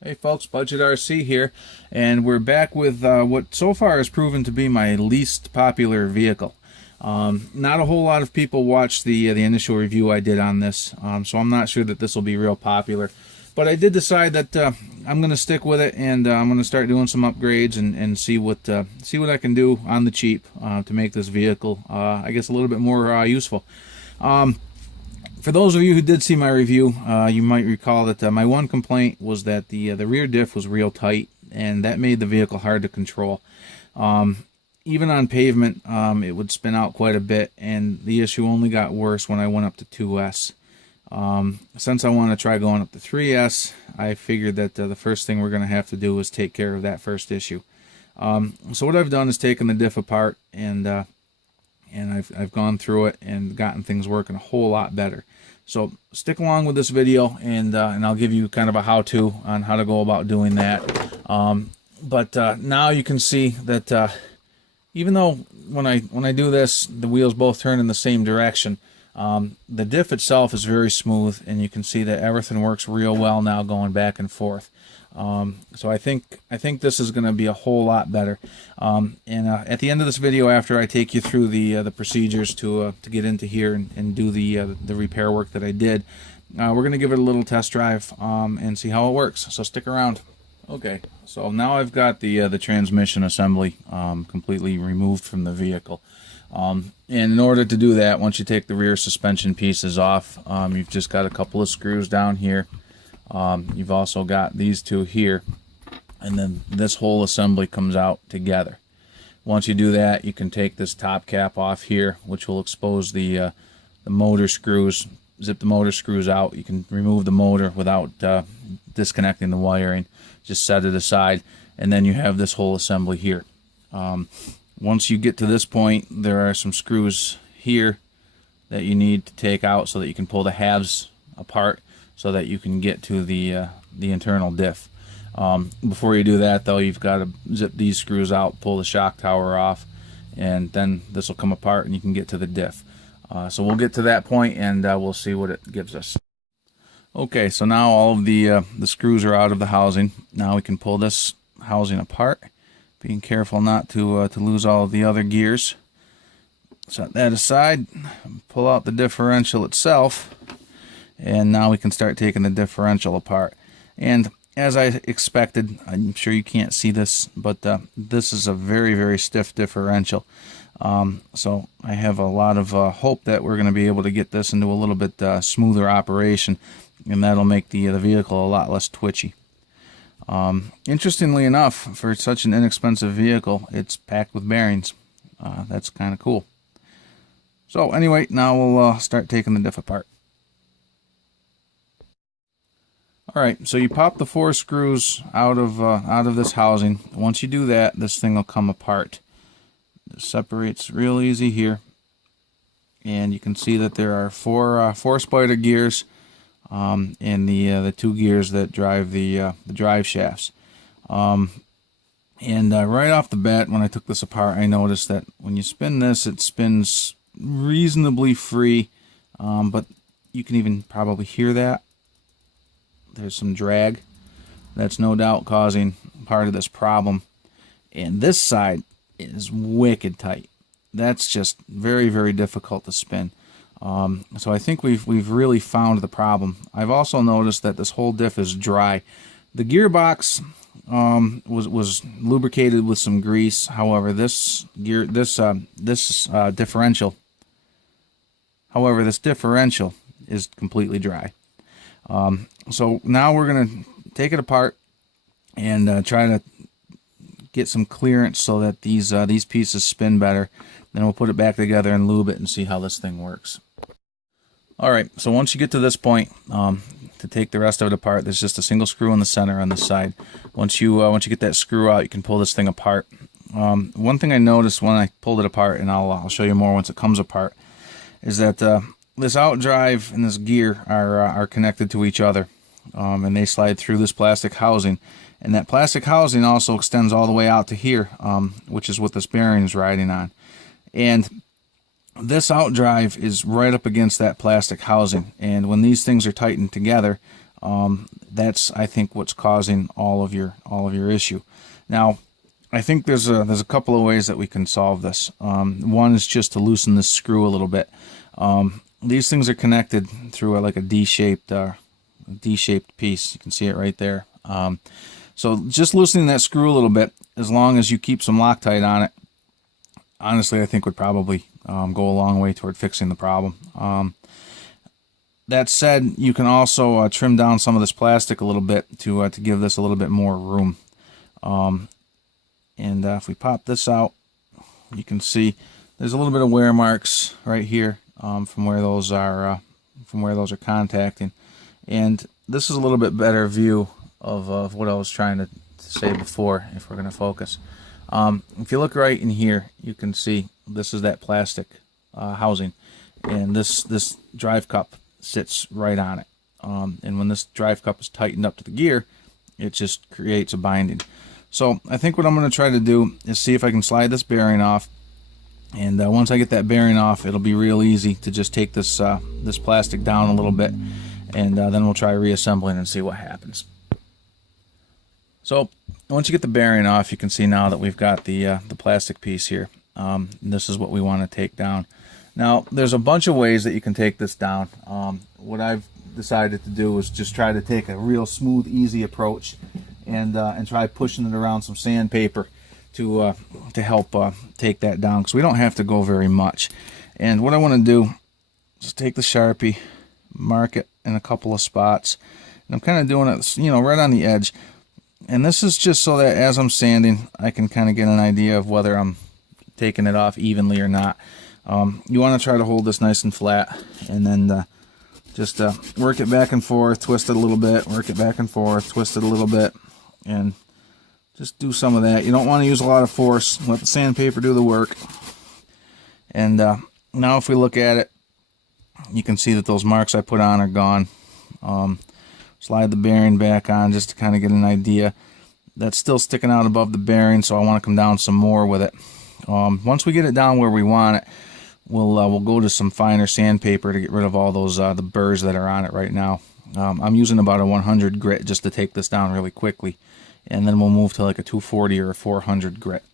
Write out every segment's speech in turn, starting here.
Hey folks, Budget RC here, and we're back with what so far has proven to be my least popular vehicle. Not a whole lot of people watched the initial review I did on this, so I'm not sure that this will be real popular. But I did decide that I'm going to stick with it, and I'm going to start doing some upgrades and see what I can do on the cheap to make this vehicle, I guess, a little bit more useful. For those of you who did see my review, you might recall that my one complaint was that the rear diff was real tight, and that made the vehicle hard to control. Even on pavement, it would spin out quite a bit, and the issue only got worse when I went up to 2S. Since I want to try going up to 3S, I figured that the first thing we're going to have to do is take care of that first issue. So what I've done is taken the diff apart, and I've gone through it and gotten things working a whole lot better. So stick along with this video, and I'll give you kind of a how-to on how to go about doing that. But now you can see that even though when I do this, the wheels both turn in the same direction, the diff itself is very smooth, and you can see that everything works real well now going back and forth. So I think this is going to be a whole lot better. At the end of this video, after I take you through the procedures to get into here and do the repair work that I did, we're going to give it a little test drive and see how it works. So stick around. Okay, so now I've got the transmission assembly completely removed from the vehicle. And in order to do that, once you take the rear suspension pieces off, you've just got a couple of screws down here. You've also got these two here, and then this whole assembly comes out together. Once you do that, you can take this top cap off here, which will expose the motor screws, zip the motor screws out. You can remove the motor without disconnecting the wiring. Just set it aside, and then you have this whole assembly here. Once you get to this point, there are some screws here that you need to take out so that you can pull the halves apart, so that you can get to the internal diff. Before you do that, though, you've got to zip these screws out, pull the shock tower off, and then this will come apart and you can get to the diff. So we'll get to that point, and we'll see what it gives us. Okay, so now all of the screws are out of the housing. Now we can pull this housing apart, being careful not to lose all of the other gears. Set that aside, pull out the differential itself, and now we can start taking the differential apart. And as I expected, I'm sure you can't see this, but this is a very, very stiff differential. So I have a lot of hope that we're going to be able to get this into a little bit smoother operation, and that'll make the vehicle a lot less twitchy. Interestingly enough, for such an inexpensive vehicle, it's packed with bearings. That's kind of cool. So anyway, now we'll start taking the diff apart. Alright, so you pop the 4 screws out of this housing. Once you do that, this thing will come apart. It separates real easy here, and you can see that there are four spider gears and the 2 gears that drive the drive shafts. Right off the bat, when I took this apart, I noticed that when you spin this, it spins reasonably free, but you can even probably hear that. There's some drag. That's no doubt causing part of this problem. And this side is wicked tight. That's just very, very difficult to spin. So I think we've really found the problem. I've also noticed that this whole diff is dry. The gearbox was lubricated with some grease. However, this differential is completely dry. So now we're going to take it apart and try to get some clearance so that these pieces spin better. Then we'll put it back together and lube it and see how this thing works. Alright, so once you get to this point, to take the rest of it apart, there's just a single screw in the center on this side. Once you get that screw out, you can pull this thing apart. One thing I noticed when I pulled it apart, and I'll show you more once it comes apart, is that this outdrive and this gear are connected to each other, and they slide through this plastic housing, and that plastic housing also extends all the way out to here, which is what this bearing is riding on. And this outdrive is right up against that plastic housing, and when these things are tightened together, That's, I think, what's causing all of your issue. Now, I think there's a couple of ways that we can solve this. One is just to loosen this screw a little bit. These things are connected through like a D-shaped piece. You can see it right there. So just loosening that screw a little bit, as long as you keep some Loctite on it, honestly, I think would probably go a long way toward fixing the problem. That said, you can also trim down some of this plastic a little bit to give this a little bit more room. And if we pop this out, you can see there's a little bit of wear marks right here from where those are contacting. And this is a little bit better view of what I was trying to say before, if we're going to focus. If you look right in here, you can see this is that plastic housing, and this drive cup sits right on it. And when this drive cup is tightened up to the gear, it just creates a binding. So I think what I'm going to try to do is see if I can slide this bearing off, and once I get that bearing off, it'll be real easy to just take this this plastic down a little bit, and then we'll try reassembling and see what happens. So once you get the bearing off, you can see now that we've got the plastic piece here. This is what we want to take down. Now, there's a bunch of ways that you can take this down. What I've decided to do is just try to take a real smooth, easy approach, and try pushing it around some sandpaper to help take that down, because we don't have to go very much. And what I want to do is take the Sharpie, mark it in a couple of spots, and I'm kind of doing it, right on the edge. And this is just so that as I'm sanding, I can kind of get an idea of whether I'm taking it off evenly or not. You want to try to hold this nice and flat, and then just work it back and forth, twist it a little bit, work it back and forth, twist it a little bit, and just do some of that. You don't want to use a lot of force. Let the sandpaper do the work. And now if we look at it, you can see that those marks I put on are gone. Slide the bearing back on just to kind of get an idea. That's still sticking out above the bearing, so I want to come down some more with it. Once we get it down where we want it, we'll go to some finer sandpaper to get rid of all those the burrs that are on it right now. I'm using about a 100 grit just to take this down really quickly, and then we'll move to like a 240 or a 400 grit.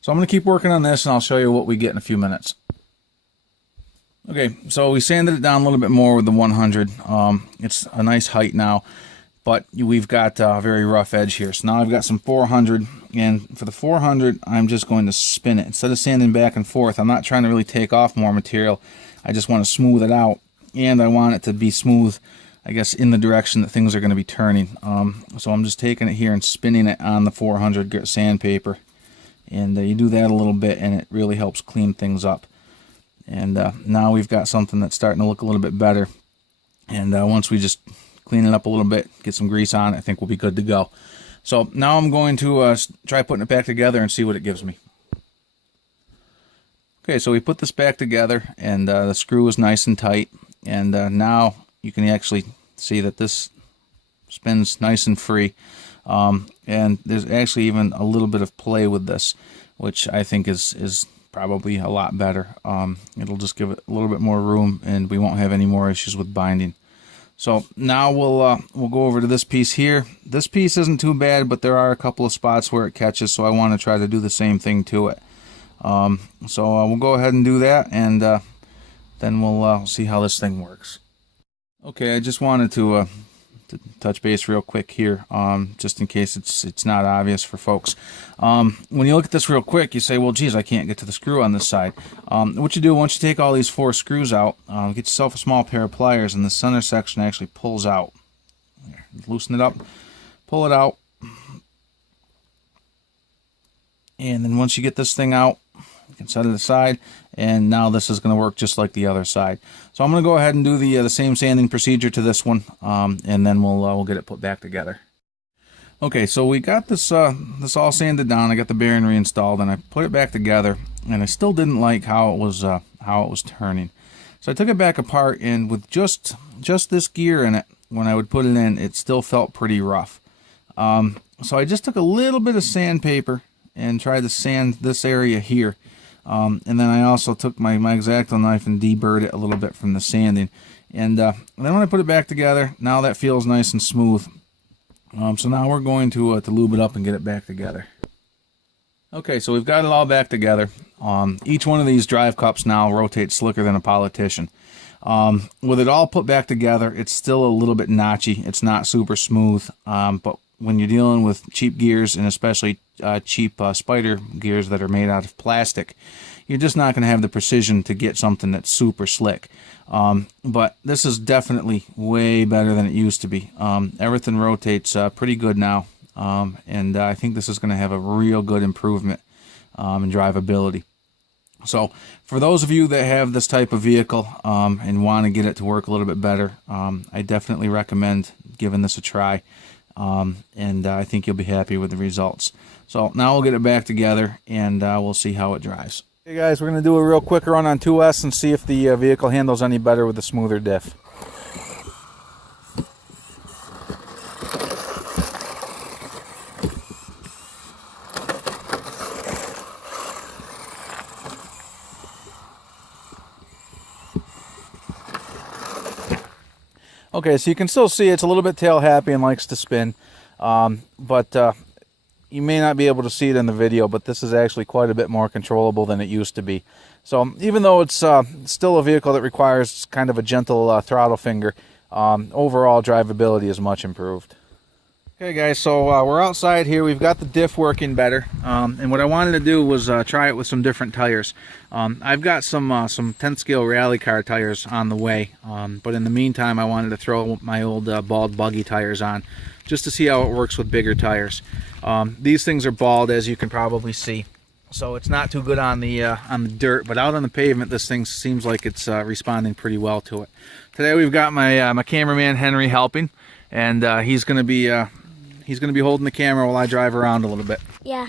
So I'm going to keep working on this, and I'll show you what we get in a few minutes. Okay, so we sanded it down a little bit more with the 100. It's a nice height now, but we've got a very rough edge here. So now I've got some 400, and for the 400, I'm just going to spin it. Instead of sanding back and forth, I'm not trying to really take off more material. I just want to smooth it out, and I want it to be smooth, I guess, in the direction that things are going to be turning. So I'm just taking it here and spinning it on the 400 grit sandpaper. And you do that a little bit, and it really helps clean things up. And now we've got something that's starting to look a little bit better. And once we just clean it up a little bit, get some grease on it, I think we'll be good to go. So now I'm going to try putting it back together and see what it gives me. Okay, so we put this back together, and the screw is nice and tight. And now you can actually see that this spins nice and free. And there's actually even a little bit of play with this, which I think is probably a lot better. It'll just give it a little bit more room, and we won't have any more issues with binding. So now we'll go over to this piece here. This piece isn't too bad, but there are a couple of spots where it catches, so I want to try to do the same thing to it. So we'll go ahead and do that, and then we'll see how this thing works. Okay, I just wanted to touch base real quick here, just in case it's not obvious for folks. When you look at this real quick, you say, well, geez, I can't get to the screw on this side. What you do, once you take all these 4 screws out, get yourself a small pair of pliers, and the center section actually pulls out. There, loosen it up, pull it out, and then once you get this thing out, you can set it aside, and now this is going to work just like the other side. So I'm going to go ahead and do the same sanding procedure to this one, and then we'll get it put back together. Okay, so we got this all sanded down. I got the bearing reinstalled, and I put it back together, and I still didn't like how it was turning. So I took it back apart, and with just this gear in it, when I would put it in, it still felt pretty rough. So I just took a little bit of sandpaper and tried to sand this area here. And then I also took my X-Acto knife and deburred it a little bit from the sanding. And then when I put it back together, now that feels nice and smooth. So now we're going to lube it up and get it back together. Okay, so we've got it all back together. Each one of these drive cups now rotates slicker than a politician. With it all put back together, it's still a little bit notchy. It's not super smooth, but when you're dealing with cheap gears, and especially cheap spider gears that are made out of plastic, you're just not going to have the precision to get something that's super slick. But this is definitely way better than it used to be. Everything rotates pretty good now, and I think this is going to have a real good improvement in drivability. So for those of you that have this type of vehicle and want to get it to work a little bit better, I definitely recommend giving this a try, and I think you'll be happy with the results. So now we'll get it back together and we'll see how it drives. Hey guys, we're going to do a real quick run on 2S and see if the vehicle handles any better with a smoother diff. Okay, so you can still see it's a little bit tail happy and likes to spin, but you may not be able to see it in the video, but this is actually quite a bit more controllable than it used to be. So even though it's still a vehicle that requires kind of a gentle throttle finger, overall drivability is much improved. Okay guys, so we're outside here. We've got the diff working better, and what I wanted to do was try it with some different tires. I've got some 10th scale rally car tires on the way, but in the meantime I wanted to throw my old bald buggy tires on just to see how it works with bigger tires. These things are bald, as you can probably see, so it's not too good on the dirt, but out on the pavement this thing seems like it's responding pretty well to it. Today we've got my cameraman Henry helping, and he's going to be holding the camera while I drive around a little bit. Yeah.